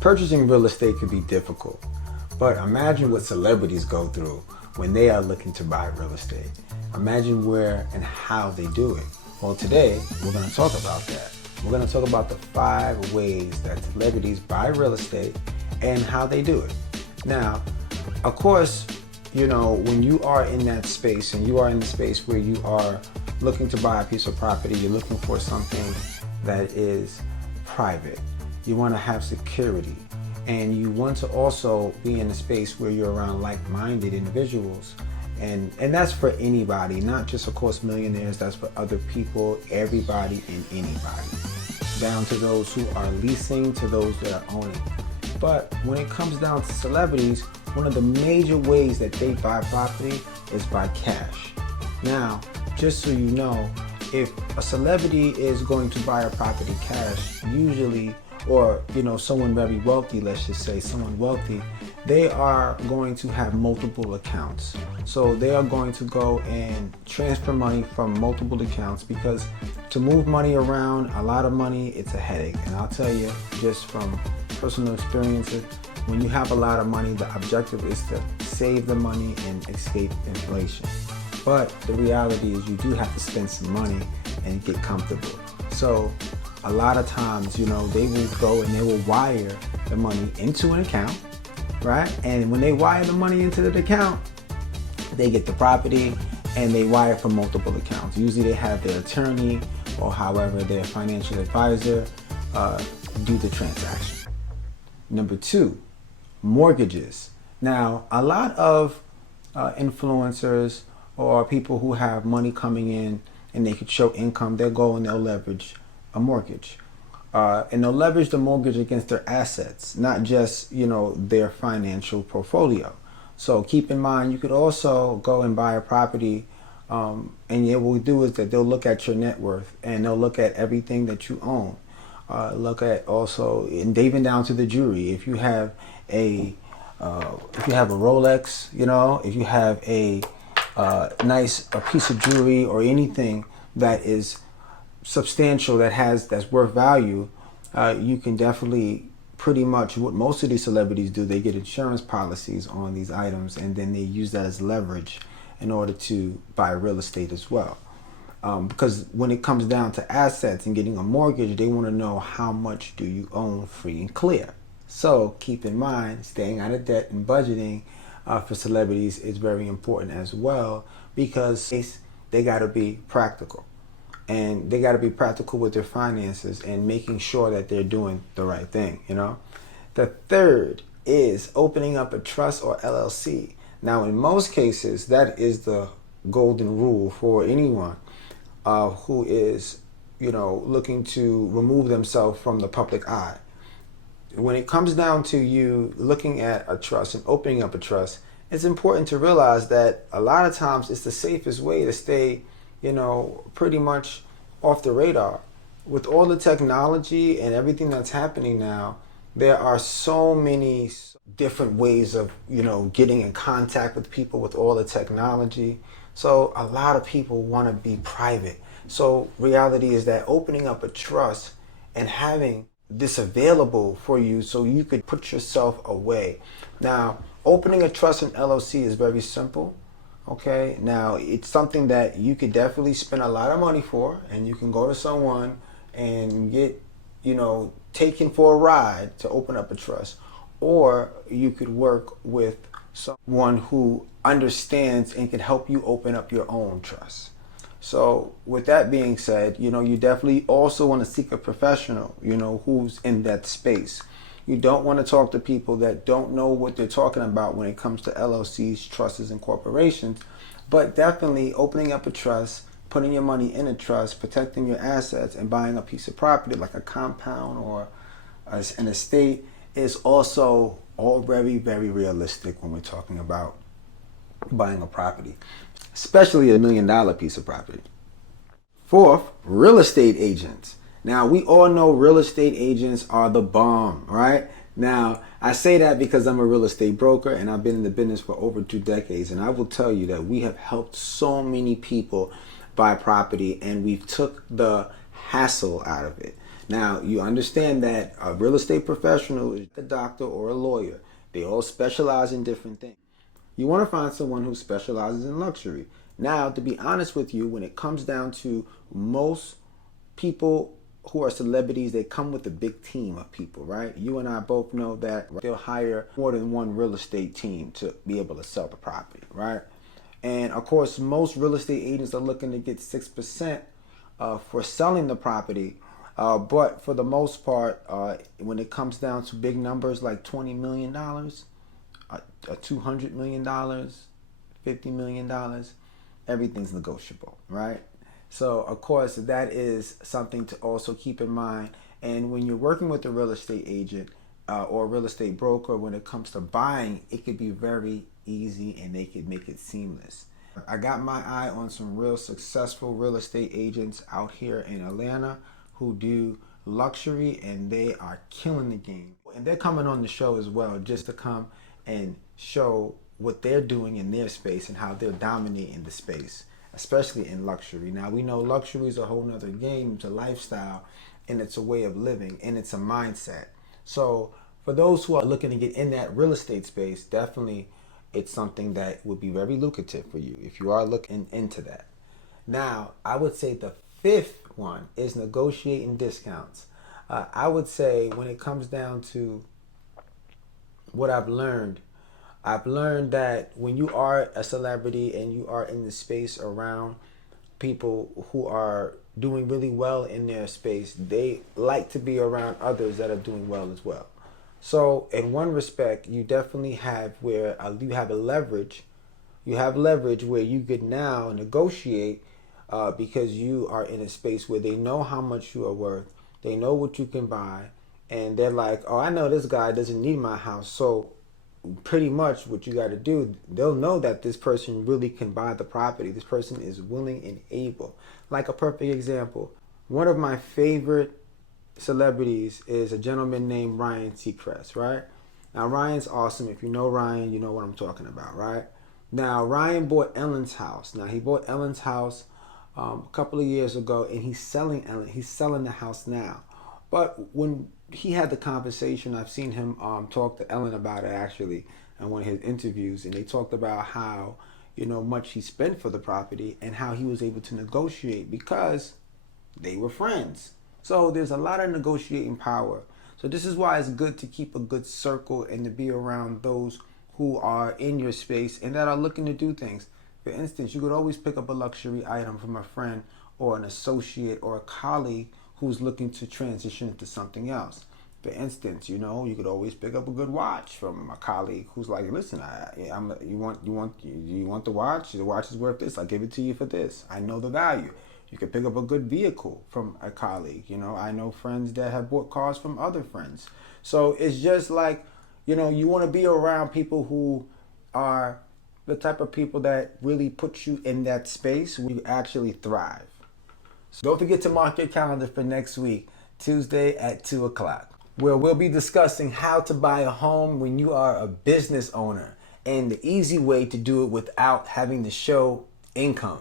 Purchasing real estate could be difficult, but imagine what celebrities go through when they are looking to buy real estate. Imagine where and how they do it. Well, today we're going to talk about that. We're going to talk about the 5 ways that celebrities buy real estate and how they do it. Now, of course, when you are in that space and you are in the space where you are looking to buy a piece of property, you're looking for something that is private. You want to have security, and you want to also be in a space where you're around like-minded individuals. And that's for anybody, not just, of course, millionaires. That's for other people, everybody and anybody, down to those who are leasing to those that are owning. But when it comes down to celebrities, one of the major ways that they buy property is by cash. Now, just so you know, if a celebrity is going to buy a property cash, usually, or someone very wealthy, let's just say someone wealthy, they are going to have multiple accounts. So they are going to go and transfer money from multiple accounts, because to move money around, a lot of money, it's a headache. And I'll tell you, just from personal experiences, when you have a lot of money, the objective is to save the money and escape inflation. But the reality is you do have to spend some money and get comfortable. So a lot of times, they will go and they will wire the money into an account, right? And when they wire the money into the account, they get the property and they wire from multiple accounts. Usually they have their attorney or however their financial advisor do the transaction. Number 2, mortgages. Now, a lot of influencers or people who have money coming in and they could show income, they'll go and they'll leverage a mortgage. And they'll leverage the mortgage against their assets, not just, their financial portfolio. So keep in mind, you could also go and buy a property, and what we'll do is that they'll look at your net worth and they'll look at everything that you own. Look at also, and even down to the jewelry. If you have a Rolex, if you have a piece of jewelry or anything that is substantial, that's worth value, you can definitely, pretty much what most of these celebrities do, they get insurance policies on these items and then they use that as leverage in order to buy real estate as well. Because when it comes down to assets and getting a mortgage, they want to know how much do you own free and clear. So keep in mind, staying out of debt and budgeting for celebrities is very important as well, because they got to be practical. And they got to be practical with their finances and making sure that they're doing the right thing, The 3rd is opening up a trust or LLC. Now, in most cases, that is the golden rule for anyone who is, looking to remove themselves from the public eye. When it comes down to you looking at a trust and opening up a trust, it's important to realize that a lot of times it's the safest way to stay, pretty much off the radar. With all the technology and everything that's happening now, there are so many different ways of, getting in contact with people with all the technology. So a lot of people want to be private. So reality is that opening up a trust and having this available for you so you could put yourself away. Now, opening a trust and LLC is very simple. Okay, now it's something that you could definitely spend a lot of money for, and you can go to someone and get, taken for a ride to open up a trust, or you could work with someone who understands and can help you open up your own trust. So with that being said, you definitely also want to seek a professional, who's in that space. You don't want to talk to people that don't know what they're talking about when it comes to LLCs, trusts, and corporations. But definitely opening up a trust, putting your money in a trust, protecting your assets, and buying a piece of property like a compound or an estate is also all very, very realistic when we're talking about buying a property, especially $1 million piece of property. 4th, real estate agents. Now, we all know real estate agents are the bomb, right? Now, I say that because I'm a real estate broker and I've been in the business for over 2 decades. And I will tell you that we have helped so many people buy property and we've took the hassle out of it. Now, you understand that a real estate professional is a doctor or a lawyer. They all specialize in different things. You want to find someone who specializes in luxury. Now, to be honest with you, when it comes down to most people who are celebrities, they come with a big team of people, right? You and I both know that they'll hire more than one real estate team to be able to sell the property, right? And of course, most real estate agents are looking to get 6% for selling the property. But for the most part, when it comes down to big numbers like $20 million, $200 million, $50 million, everything's negotiable, right? So, of course, that is something to also keep in mind. And when you're working with a real estate agent or a real estate broker, when it comes to buying, it could be very easy and they could make it seamless. I got my eye on some real successful real estate agents out here in Atlanta who do luxury, and they are killing the game. And they're coming on the show as well, just to come and show what they're doing in their space and how they're dominating the space, especially in luxury. Now, we know luxury is a whole nother game. It's a lifestyle, and it's a way of living, and it's a mindset. So for those who are looking to get in that real estate space, definitely it's something that would be very lucrative for you if you are looking into that. Now, I would say the fifth one is negotiating discounts. I would say when it comes down to what I've learned that when you are a celebrity and you are in the space around people who are doing really well in their space, they like to be around others that are doing well as well. So in one respect, you definitely have where you have a leverage. You have leverage where you could now negotiate because you are in a space where they know how much you are worth. They know what you can buy. And they're like, oh, I know this guy doesn't need my house. So pretty much what you got to do, they'll know that this person really can buy the property. This person is willing and able. Like a perfect example, one of my favorite celebrities is a gentleman named Ryan Seacrest, right? Now, Ryan's awesome. If you know Ryan, you know what I'm talking about, right? Now, Ryan bought Ellen's house. Now, he bought Ellen's house a couple of years ago, and he's selling the house now. But when he had the conversation, I've seen him talk to Ellen about it actually in one of his interviews, and they talked about how much he spent for the property and how he was able to negotiate because they were friends. So there's a lot of negotiating power. So this is why it's good to keep a good circle and to be around those who are in your space and that are looking to do things. For instance, you could always pick up a luxury item from a friend or an associate or a colleague who's looking to transition into something else. For instance, you could always pick up a good watch from a colleague who's like, listen, you want the watch? The watch is worth this. I'll give it to you for this. I know the value. You could pick up a good vehicle from a colleague. I know friends that have bought cars from other friends. So it's just like, you want to be around people who are the type of people that really put you in that space where you actually thrive. So don't forget to mark your calendar for next week, Tuesday at 2 o'clock, where we'll be discussing how to buy a home when you are a business owner and the easy way to do it without having to show income.